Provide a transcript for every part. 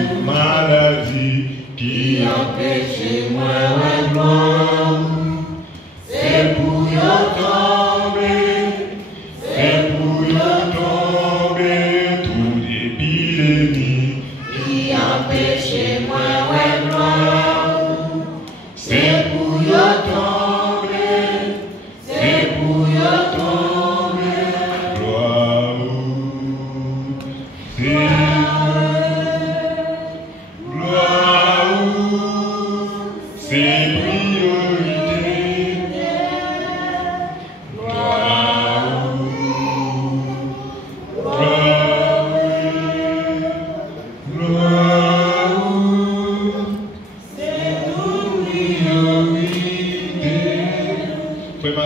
toute maladie qui empêche moi de mort. C'est pour tomber, c'est pour tomber, toute épidémie qui empêche moi de mort. C'est pour tomber, c'est pour tomber, gloire au Seigneur, gloire au Seigneur.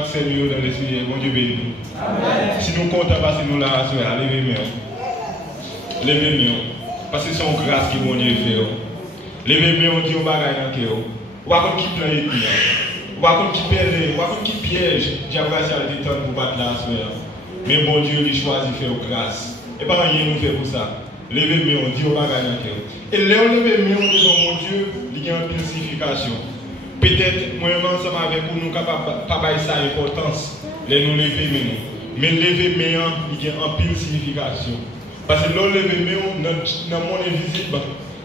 Seigneur dans l'esprit, mon Dieu béni nous. Si nous comptons passer nous là, levez-moi. Levez-moi. Parce que c'est une grâce qui mon Dieu fait. Levez-moi, on dit au bagage dans le cœur. Ou à qui plan et puis. Ou à qui pèle, ou à qui piège. Diable va s'arrêter tant pour battre la semaine. Mais mon Dieu, il choisit de faire grâce. Et pas rien nous fait pour ça. Levez-moi, on dit au bagage dans le cœur. Et là, levez-moi, on dit mon Dieu, il y a une purification. Peut-être, moi, ensemble avec vous, nous ne pouvons pas donner ça importance, les nous lever maintenant. Mais lever maintenant, il y a une pile signification. Parce que l'on lever maintenant, dans le monde invisible,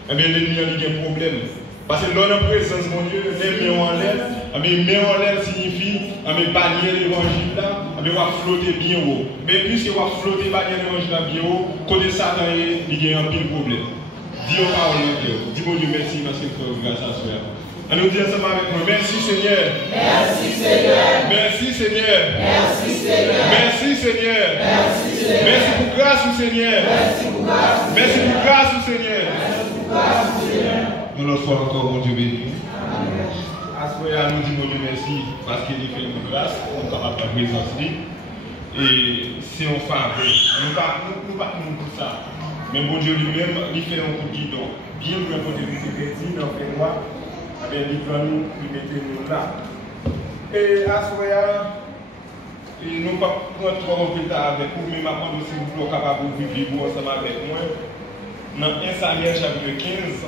l'ennemi a un problème. Parce que l'on a présence, mon Dieu, les mains en l'air, mais mains en l'air signifie, bannir l'évangile là, on va flotter bien haut. Mais puisque on va flotter, bannir l'évangile là bien haut, côté Satan, il y a un pile problème. Dis aux paroles, dis mon Dieu merci parce que tu grâce à soi. On nous dit ensemble avec nous, merci Seigneur. Merci Seigneur. Merci Seigneur. Merci Seigneur. Merci Seigneur. Merci Seigneur. Merci pour grâce au Seigneur. Merci pour grâce. Merci pour grâce au Seigneur. Merci pour grâce au Seigneur. Nous l'autre fois encore, mon Dieu béni. À ce moment-là, nous disons mon Dieu merci parce qu'il fait une grâce, on est capable de présence. Et c'est un faveur. Nous ne pouvons pas pour ça. Mais mon Dieu lui-même, il fait un coup de guidon. Bien que mon Dieu lui dit dans le moi. Il va nous mettre nous là. Et à ce moment-là, nous ne pouvons pas prendre trop de temps avec vous, mais maintenant, si vous êtes capable de vivre ensemble avec moi, dans 1 Samuel chapitre 15,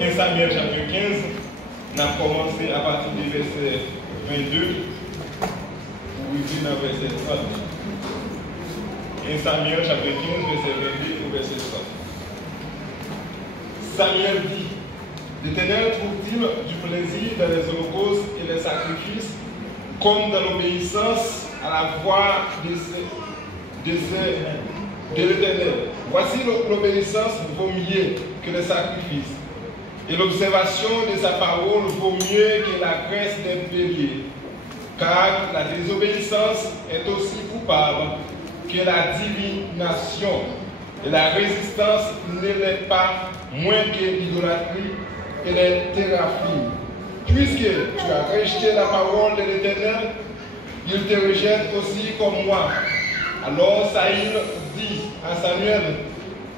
1 Samuel chapitre 15, on a commencé à partir du verset 22 pour dire dans le verset 30. 1 Samuel chapitre 15, verset 22 au verset 30. Samuel dit, l'Éternel trouve-t-il du plaisir dans les holocaustes et les sacrifices, comme dans l'obéissance à la voix de l'Éternel. Voici l'obéissance vaut mieux que les sacrifices, et l'observation de sa parole vaut mieux que la graisse des béliers, car la désobéissance est aussi coupable que la divination, et la résistance ne l'est pas moins que l'idolâtrie et les théraphies. Puisque tu as rejeté la parole de l'Éternel, il te rejette aussi comme moi. Alors Saïl dit à Samuel,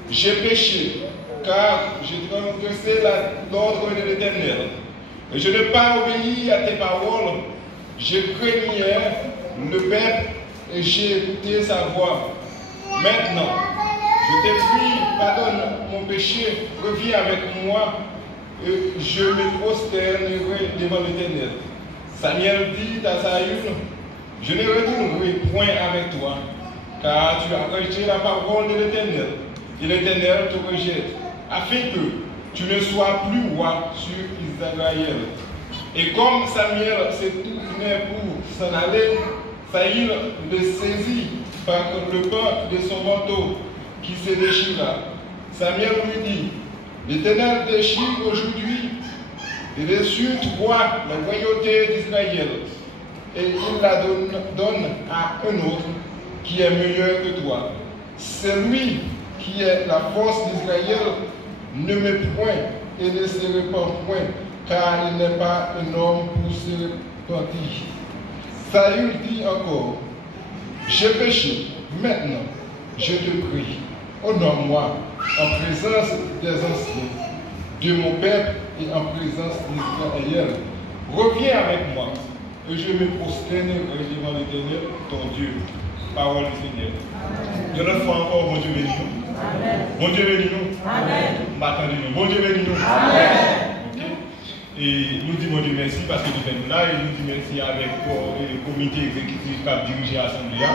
j'ai péché, car j'ai transgressé l'ordre de l'Éternel. Et je n'ai pas obéi à tes paroles. Je craignais le peuple et j'ai écouté sa voix. Maintenant, je te prie, pardonne mon péché, reviens avec moi et je me prosternerai devant l'Éternel. Samuel dit à Saül, je ne retournerai point avec toi, car tu as rejeté la parole de l'Éternel, et l'Éternel te rejette, afin que tu ne sois plus roi sur Israël. Et comme Samuel s'est tourné pour s'en aller, Saül le saisit par le pan de son manteau qui se déchira. Samuel lui dit, l'Éternel déchire aujourd'hui et dessus toi la royauté d'Israël, et il la donne à un autre qui est meilleur que toi. Celui qui est la force d'Israël ne met point et ne se répand point, car il n'est pas un homme pour se repentir. Saül dit encore, j'ai péché, maintenant je te prie, honore-moi en présence des anciens, de mon peuple et en présence d'Israël. Reviens avec moi et je me prosternerai devant l'Éternel, ton Dieu. Parole du Seigneur. Une autre fois encore, bon Dieu bénis nous. Bon Dieu bénis nous. Bon Dieu bénis nous. Et nous disons Dieu merci parce que nous sommes là et nous disons merci avec le comité exécutif qui a dirigé l'Assemblée.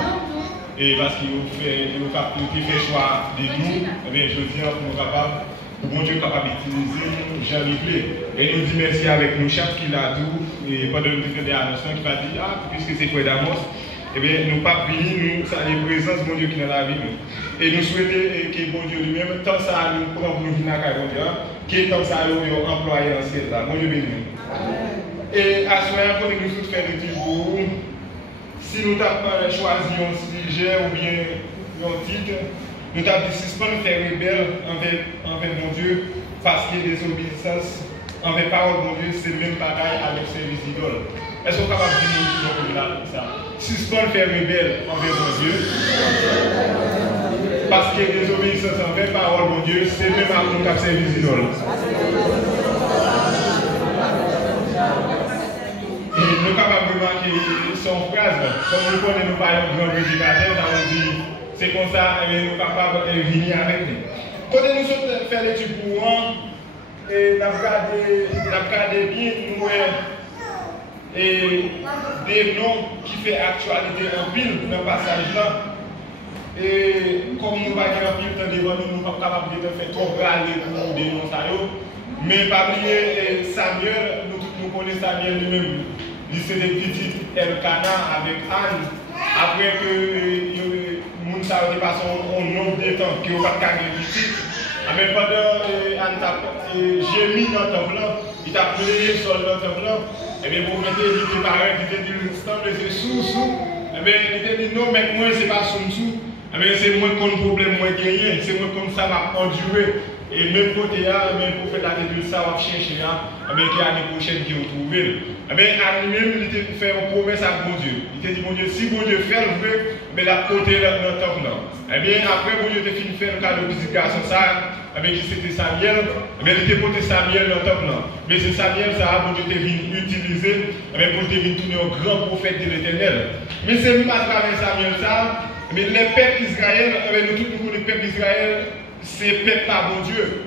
Et parce qu'il fait choix de nous, je dis pour nous capables, bon Dieu capable d'utiliser Jean-Liblé. Et nous disons merci avec nous, chaque qui l'a tout, et pendant le défense des annonces, qui va dire, puisque c'est quoi d'annonce, eh bien, nous pas venir, nous saluer la présence de Dieu qui est dans la vie. Et nous souhaitons que bon Dieu lui-même, tant ça nous prend pour nous venir à bon Dieu, que tant ça nous employé dans ce là. Bon Dieu béni. Et à ce moment-là, nous tous faire des petits jours. Si nous avons choisi un sujet ou bien un titre, nous avons dit suspendre faire rebelle envers mon Dieu parce qu'il y a des obéissances envers parole de mon Dieu, c'est le même bataille avec service idole. Est-ce qu'on est capable de dire ça? Suspendre faire rebelle envers mon Dieu parce qu'il y a des obéissances envers parole de mon Dieu, c'est le même avec notre service idole. Et nous sommes capables de remarquer son phrase, comme nous connaissons, nous parlons de grand prédicateur, on dit c'est comme ça, et nous sommes capables de venir avec nous. Quand nous sommes fait l'étude pour un, et nous avons regardé bien, nous et des noms qui font actualité en pile dans le passage là. Et comme nous ne sommes pas en pile devant nous, nous ne sommes pas capables de faire trop râler pour des noms. Mais pas oublier Samuel, nous connaissons Samuel lui-même. C'est des petites Elkana avec Anne. Après que nous savons passé un nombre de temps qui n'ont pas de visite. Mais pendant j'ai mis dans le temple, il a pris le sol dans le temple. Et bien pour mettre il était pareil, il était dit c'est sous. Et bien il était dit non, mais moi c'est pas sous. Et bien c'est moi qui ai un problème, moi gagné. C'est moi comme ça m'a enduré. Et même côté là, même pour faire la tête de ça, on va chercher là, mais qui l'année prochaine qui ont trouvé. Mais à lui-même, il était fait une promesse à mon Dieu. Il était dit, mon Dieu, si mon Dieu fait le vrai, mais la côté dans le temps là. Et bien après, mon Dieu était fini de faire le cadeau de visitation, ça, qui c'était Samuel, mais il était porté Samuel dans le temps là. Mais c'est Samuel, ça, mon Dieu était venu utiliser, pour devenir tourner au grand prophète de l'Éternel. Mais c'est lui à travers Samuel, ça, mais les peuples d'Israël, nous tous nous connaissons les peuples d'Israël. C'est peuple par bon Dieu.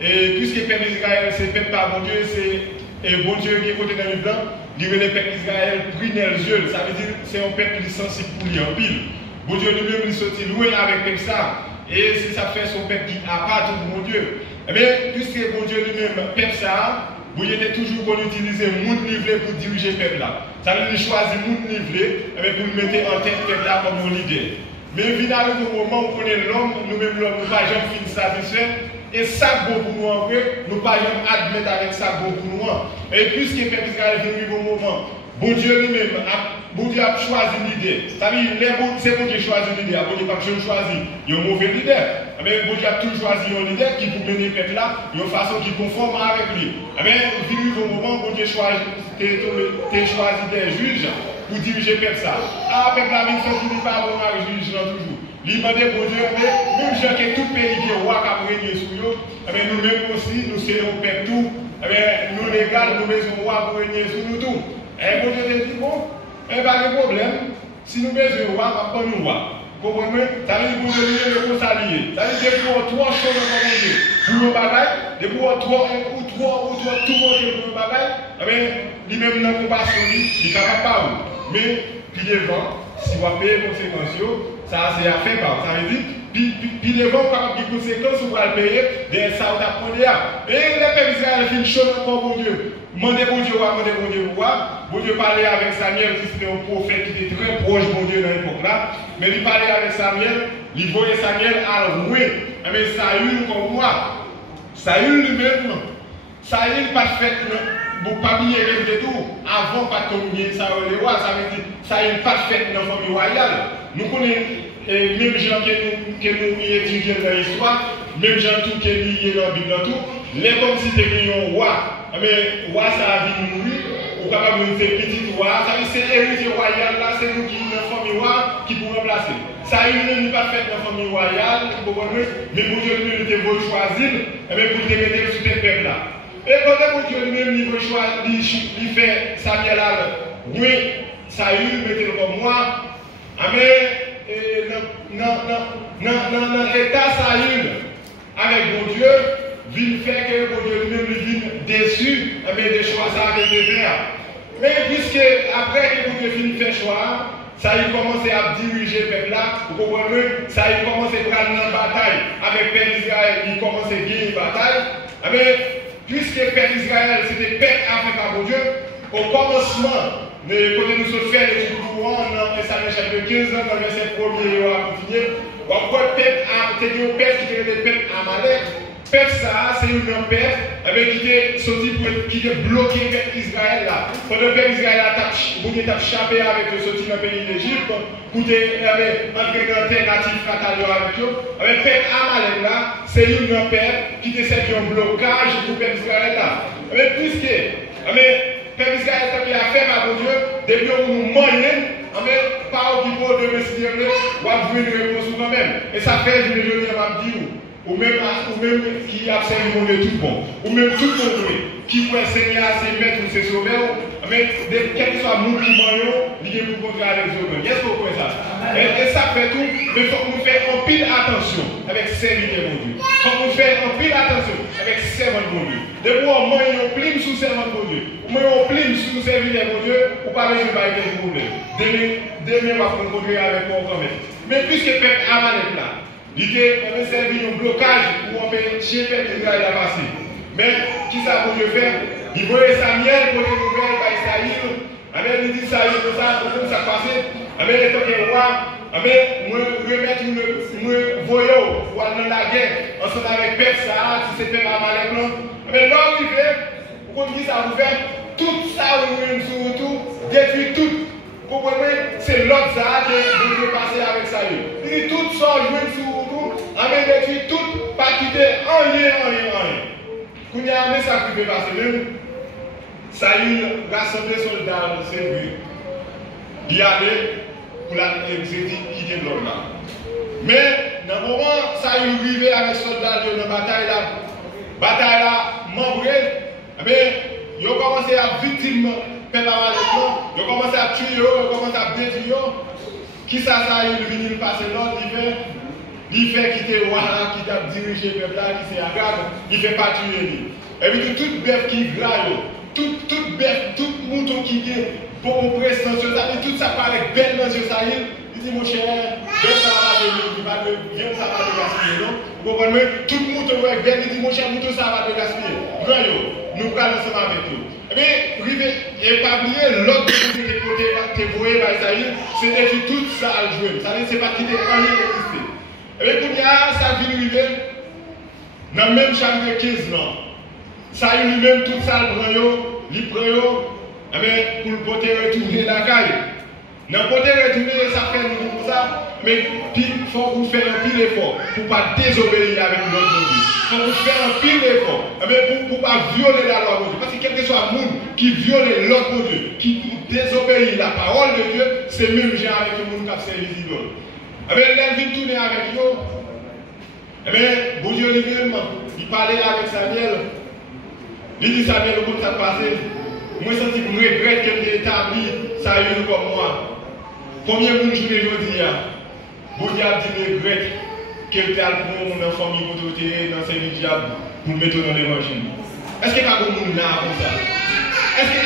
Et puisque le peuple d'Israël, c'est peuple par bon Dieu, c'est bon Dieu qui est côté dans le blanc, il le peuple d'Israël pris dans les yeux. Ça veut dire que c'est un peuple qui est sensible pour lui en pile. Bon Dieu lui-même, il sortit loin avec peuple ça. Et c'est ça fait son peuple qui appartient à bon Dieu. Eh bien, puisque bon Dieu lui-même, peuple ça, vous êtes toujours qu'on utilise moun nivelé pour diriger le peuple là. Ça veut dire choisir moun nivelé pour le mettre en tête peuple là comme un leader. Mais évidemment, au moment où on est l'homme, nous-mêmes l'homme, nous ne pouvons jamais finir satisfait. Et ça, bon pour nous en vrai, nous ne pouvons jamais admettre avec ça, bon pour nous. Et puisque le peuple d'Israël est venu au moment, bon Dieu lui-même, bon Dieu a choisi l'idée. C'est bon Dieu qui choisit l'idée, bon Dieu n'a pas choisi un mauvais leader. Mais bon Dieu a toujours choisi un leader qui pour mener le peuple là, d'une façon qui est conforme avec lui. Mais venu au moment, bon Dieu choisi des juges pour diriger le peuple ça. Ah, le peuple a mis ça qui n'est pas bon avec le juge toujours. Il m'a dit, bon Dieu, mais même gens que tout pays qui est roi qui a régné sur eux, nous-mêmes aussi, nous serons peuple tout. Nous légal, nous maisons roi pour régner sur nous tout. Et bon Dieu dit, bon, pas de problème. Si nous maisons roi, on va pas nous roi. Vous comprenez? Ça veut dire que vous devez nous s'allier. Ça veut dire que pour trois choses comme Dieu. Pour nos bagailles, et pour trois, tout le monde pour nos bagailles, lui-même dans la compassion, il est capable. Mais, puis devant, si vous payez les conséquences, ça c'est à faire par. Ça veut dire, puis devant, quand vous avez des conséquences, vous allez payer des ça vous apprenez. Et les pères d'Israël font une chose encore pour Dieu. Mandez pour Dieu, mandez pour Dieu, pour Dieu parlait avec Samuel, qui c'était un prophète qui était très proche de Dieu dans l'époque là. Mais il parlait avec Samuel, il voyait Samuel à louer. Mais Saül comme moi, Saül lui-même, Saül pas fait. Vous pas bien de tout, avant pas tomber ça le roi, ça veut dire ça n'est pas fait dans la famille royale. Nous connaissons même gens que nous étudions dans l'histoire, même gens qui sont liés dans la Bible, les comme si c'était un roi, mais roi ça a vu mourir, ou capable de faire petit roi, ça veut dire c'est l'héritier royal là, c'est nous qui dans la famille royale qui pour remplacer. Ça n'est pas fait dans la famille royale, mais pour Dieu lui était beau choisir, pour te mettre sur tes peuples là. Et quand Dieu lui-même il veut choisir, il fait Samuel là, oui, Saül, mettez-le comme moi. Amen. dans l'état Saül avec bon Dieu, vient faire que bon Dieu lui-même vient déçu des choix ça avec les frères. Mais puisque après que bon Dieu finit faire choix, ça il commence à diriger le peuple là, vous comprenez? Ça il commence à prendre une bataille avec le peuple d'Israël, il commence à gagner une bataille. Mais puisque le peuple d'Israël c'était le peuple africain à bon Dieu, au commencement, quand nous sommes fait l'étude courant dans Samuel chapitre 15, dans le verset 1er, on va continuer. On voit le peuple qui était le peuple Amalek. Le peuple ça, c'est un peuple qui était sorti qui était bloqué le peuple Israël là. Quand le peuple Israël a chapé avec le sorti dans le pays d'Égypte, pour entrer dans la terre native fatale avec eux. Le peuple Amalek là, c'est un peuple qui était servi un blocage pour le peuple Israël là. Mais puisque peuple Israël a fait à bon Dieu, depuis que nous moyens, par au niveau de décider, on va venir une réponse quand même. Et ça fait, je vais dire, ou même qui a servi mon Dieu tout bon, ou même tout le monde qui peut enseigner à ses maîtres ou ses sauveurs, mais quel que soit le monde qui m'a il est pour contrer avec eux. Est-ce que vous comprenez ça? Et ça fait tout, mais il faut que nous fassions en pile attention avec serviteur mon Dieu. Il faut que nous fassions en pile attention avec servant mon Dieu. Depuis on moyen plim sous servant mon Dieu, ou moyen on plim sous serviteur mon Dieu, ou pas avec des problèmes. Demain, on va rencontrer avec moi quand même. Mais puisque le peuple Amalek là, il a servi un blocage pour empêcher le peuple d'Israël à passer. Mais qui ça pour Dieu faire? Il voyait Samuel pour les nouvelles par Isaïe. Il dit Saïd comme ça, comme ça passé. Il est un roi. Moi, remettre moi voyons pour aller dans la guerre ensemble avec peuple ça, si c'est peuple Amalek là. Mais là où il fait, pour qu'on dise ça vous fait, tout ça vous met sur tout, détruit tout. Vous comprenez? C'est l'autre ça qui est passé avec Saïd. Il dit tout ça, je mets sur détruit tout, pas quitter rien. Quand il y a un ça qui peut passer même, Saül rassemble les soldats de ses buts, d'y aller pour quitter l'homme là. Mais dans le moment, Saül arrive avec les soldats de la bataille là, membrée, ils ont commencé à victime peuple Amalek, ils ont commencé à tuer, ils ont commencé à détruire. Qui ça Saül vient passer l'autre, il fait quitter le roi qui a dirigé le peuple là, qui c'est Agag, il fait pas tuer lui. Et puis toute bête qui graille, toute bête, tout mouton qui est pour pression sur ça, tout ça paraît belle dans ce Saül. Il dit mon cher, bête ça va de viens ça va de gaspiller, non? Vous comprenez? Tout le mouton est belle, il dit mon cher mouton ça va de gaspiller. Grand nous prenons ensemble avec nous. Mais et pas oublier l'autre côté que vous voyez par Saül, c'est tout ça à jouer. Ça ne c'est pas quitter un lieu existé. Et bien, quand il y a ça vient arriver, dans le même chapitre 15, ça lui-même, tout ça, il prend, pour le porter retourner la caille. Dans le porter retourner, ça fait nous comme ça, mais il faut que vous fassiez un pile d'effort pour ne pas désobéir avec l'autre monde. Il faut que vous fassiez un pile d'effort pour ne pas violer la loi de Dieu. Parce que quel que soit le monde qui viole l'autre de Dieu, qui désobéit la parole de Dieu, c'est même genre avec le monde qui a servi l'idole. Elle vient tourner avec eux. Bon Dieu lui-même, il parlait avec Samuel. Il dit Samuel, comment ça passé? Moi, je sens que je regrette que j'ai établi Saül comme moi. Combien de gens aujourd'hui, bon Dieu a dit que je regrette qu'il ait pour mon famille dans ces diable pour mettre dans l'évangile. Est-ce qu'il y a pas de monde là comme ça? Est-ce que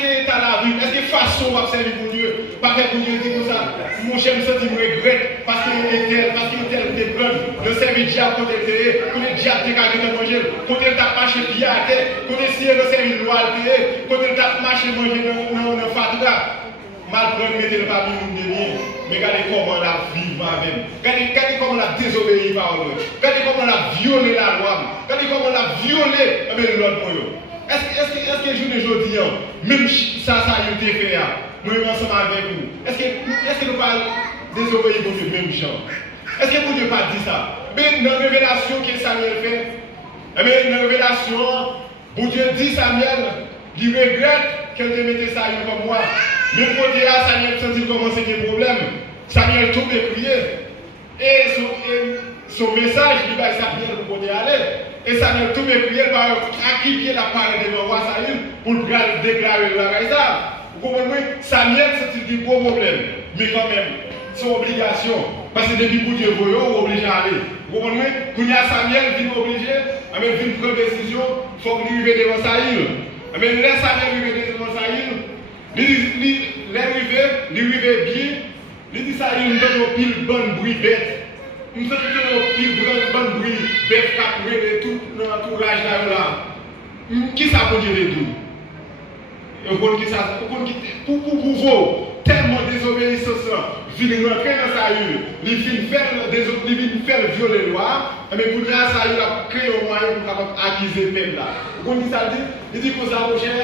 l'État la vie? Est-ce que façon d'observer pour Dieu? Pas faire pour Dieu dire comme ça. Mon cher, je me regrette parce qu'il est tel, était grand. Le service diable quand il était, quand le diable était carré dans manger, quand il t'a marché bien à terre, quand il essayait de servir loi à terre, quand il t'a marché manger dans le fatra. Malgré mettre le papier nous devient, mais regardez comment la vie va avec. Regardez comment la désobéi par l'autre. Regardez comment la violé la loi. Regardez comment la violé l'autre pour eux. Est-ce que je ne dis même ça a été fait, nous ensemble avec vous. Est-ce que nous pas désobéir pour Dieu même genre? Est-ce que vous ne pas dire ça? Mais dans la révélation que Samuel fait, dans la révélation, bon Dieu dit Samuel, il regrette qu'elle te mette ça comme moi. Mais pour dire à Samuel, sentit comment c'est des problèmes. Samuel tout est prié. Et son message, il va Samuel pour poder aller. Et Samuel tout est prié par acquis la parole de roi Saül pour déclarer la raison. Vous comprenez? Samuel, c'est un gros problème. Mais quand même, son obligation. Parce que depuis que Dieu veut, on est obligé d'aller. Vous comprenez? Quand il y a Samuel qui est obligé, il vient prendre une décision, il faut qu'il arrive devant Saïl. Mais laisse Samuel arriver devant Saïl, il arrive bien, il dit Saïl, nous donne pile bonne bruit bête. Nous donne pile bonne bruit bête qui a pris tout l'entourage là. Qui ça pour Dieu de tout? Et pour vous, tellement désobéissance, il vient rentrer dans Saïl, il vient faire violer la loi, mais pour dire Saïl a créé un moyen pour accuser le peuple là. Vous comprenez ça dit? Il dit comme ça, mon cher,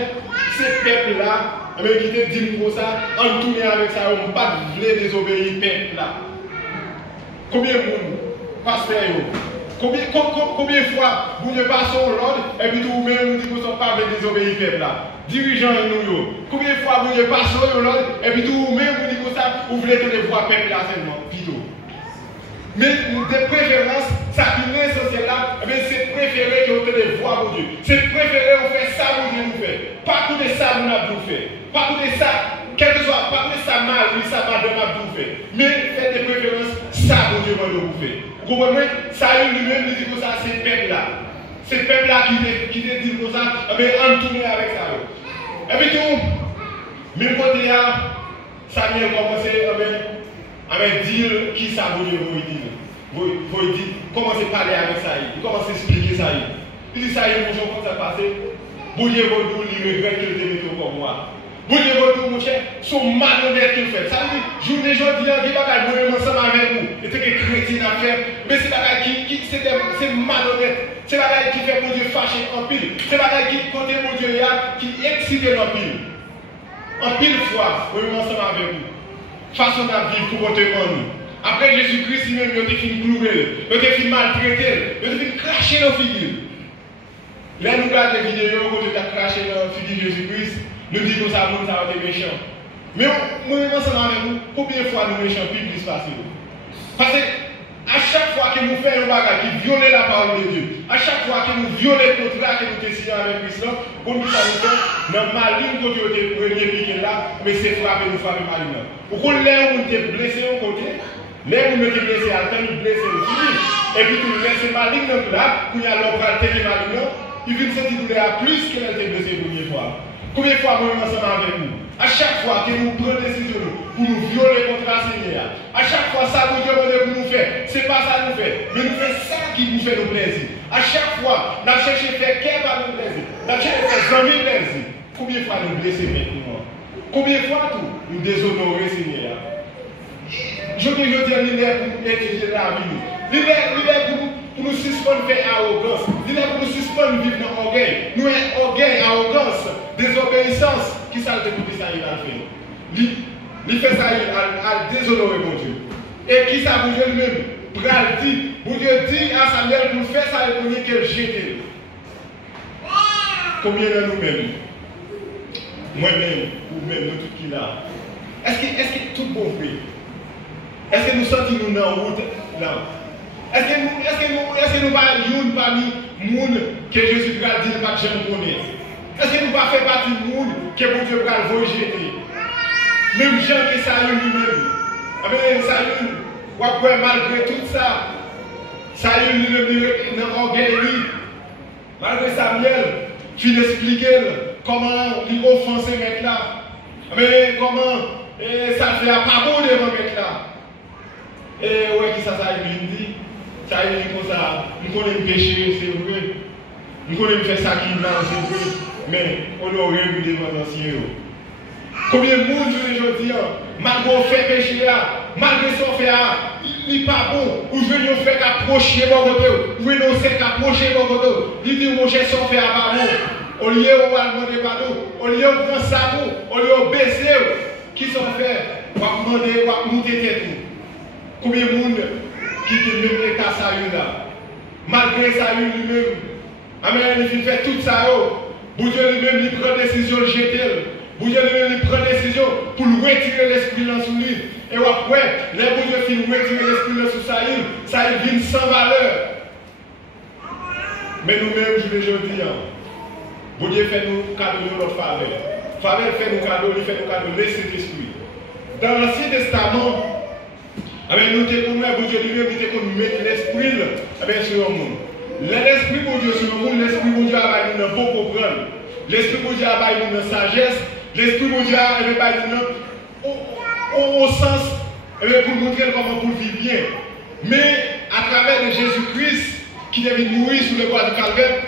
ce peuple là, qui te dit comme ça, en tournant avec ça, on ne peut pas désobéir le peuple là. Combien de monde, pasteur, combien de fois vous ne passez l'ordre et puis vous-même vous dites que vous ne pas désobéir le peuple là? Dirigeants nous, combien de fois vous ne passez l'ordre et puis vous-même vous dites que ça, vous voulez te voir le peuple là seulement, plutôt. Mais de préférence, ça qui est essentiel là, c'est préféré que vous te voir pour Dieu. C'est préféré qu'on fait ça pour Dieu nous fait. Pas que ça nous a fait. Pas que ça, quel que soit, pas que ça mal, ça madame a tout fait. Mais faites des préférences, ça pour Dieu vous fait. Vous comprenez? Ça lui-même dit que ça, c'est peuple là. C'est peuple là qui te dit que ça, entouré avec ça. Et puis tout, même côté là, Samuel commence à dire qui ça vous dire. Vous dites, commencez à parler avec ça. Il commence à expliquer ça. Il dit ça, bonjour, comment ça passe? Bouillez vos doux, il regrette que le métaux comme moi. Bouillez vos doux, mon cher, sont malhonnêtes qu'il fait. Ça veut dire, journée aujourd'hui, il n'y a pas de ensemble avec vous. Et c'est que chrétien à faire. Mais c'est pas c'est malhonnête. C'est pas qui fait pour Dieu fâcher en pile. C'est pas qui côté pour Dieu qui excite en pile. En pile fois, vous ensemble avec vous. Façon de vivre pour votre monde. Après Jésus-Christ, il a été fini clouer, il a été fini maltraiter, il a été fini cracher dans la figure. Là, nous regardons les vidéos où il a craché dans la figure de Jésus-Christ, nous disons que ça a été méchant. Mais moi, ensemble avec vous, combien de fois nous méchants plus facile? Parce que à chaque fois que nous faisons un bagage qui viole la parole de Dieu, à chaque fois que nous violons le contrat que nous décidons avec Christ, comme nous savons, dans ma ligne côté de premier piqué là, mais c'est frapper ma ligne. Pour qu'on l'ait où nous sommes blessés au côté, là où nous sommes blessés à temps, nous blessés au fini. Et puis nous laissons ma ligne là, pour y aller au bras de ma ligne, il vient se dire plus qu'elle était blessée la première fois. Combien de fois nous sommes ensemble avec nous? À chaque fois que nous prenons des décisions pour nous violer contre la Seigneur, à chaque fois ça nous demande pour nous faire, c'est pas ça nous fait, mais nous faisons ça qui nous fait nos plaisirs. À chaque fois, nous cherchons à faire qu'est-ce qui nous plaisir, nous cherchons à faire 100 000 plaisirs. Combien de fois nous blessons maintenant? Combien de fois nous déshonorer Seigneur? Je veux dire, il est pour étudier la vie. Il est pour nous suspendre faire arrogance. Il est pour nous suspendre vivre dans l'orgueil. Nous avons orgueil, arrogance, désobéissance. Qui ça le fait ça il a fait? Il fait ça à déshonorer mon Dieu. Et qui ça vous Dieu lui-même? Bral dit, vous Dieu dit à Samuel pour faire ça et pour dire qu'elle jette. Combien de nous-mêmes? Moi-même, ou même nous tous qui là. Est-ce que tout bon fait? Est-ce que nous sentons nous dans la route là? Est-ce que nous pas une parmi les gens que Jésus a dit pas jamais connaître? Est-ce que nous pas fait partie du monde que bon Dieu va le jeter? Même gens que ça lui-même. Ça malgré tout ça, ça lui-même dans l'orgueil. Malgré Samuel, il expliquer comment il offense ce mec là. Mais comment ça fait pas bon devant ce mec là. Et ouais, qui ça lui dit? Ça lui dit comme ça, nous connaissons péché, c'est vrai. Nous connaissons faire ça qui est là, c'est vrai. Mais on aurait vu devant l'ancien. Combien de monde aujourd'hui, malgré le fait péché, malgré son fait, il n'est pas bon. Ou je veux faire qu'approcher mon côté. Ou je veux faire qu'approcher mon côté. Il dit, mon cher, son fait pas bon. Au lieu de demander pardon, au lieu de prendre ça, au lieu de baisser, qui sont fait, on va demander, on va monter tête. Combien de monde qui dit même état ça là, malgré ça lui-même, amen, il fait tout ça. Pour Dieu lui-même, il prend décision de jeter. Pour Dieu lui-même, il prend décision pour retirer l'esprit dans son livre. Et après, les pour Dieu qui retirer l'esprit dans son ça vient sans valeur. Mais nous-mêmes, je veux dire, pour Dieu fait nous cadeau de notre faveur. Faveur fait nous cadeau, il fait nous cadeau de cet esprit. Dans l'Ancien Testament, Nous avons bon Dieu lui-même qui mettre l'esprit sur le monde. L'esprit de Dieu sur le monde, l'esprit de Dieu a nous bon comprendre. L'esprit de Dieu a nous sagesse. L'esprit de Dieu a nous au sens pour montrer comment pour vivre bien. Mais à travers de Jésus-Christ qui est venu mourir sur le bois de Calvaire,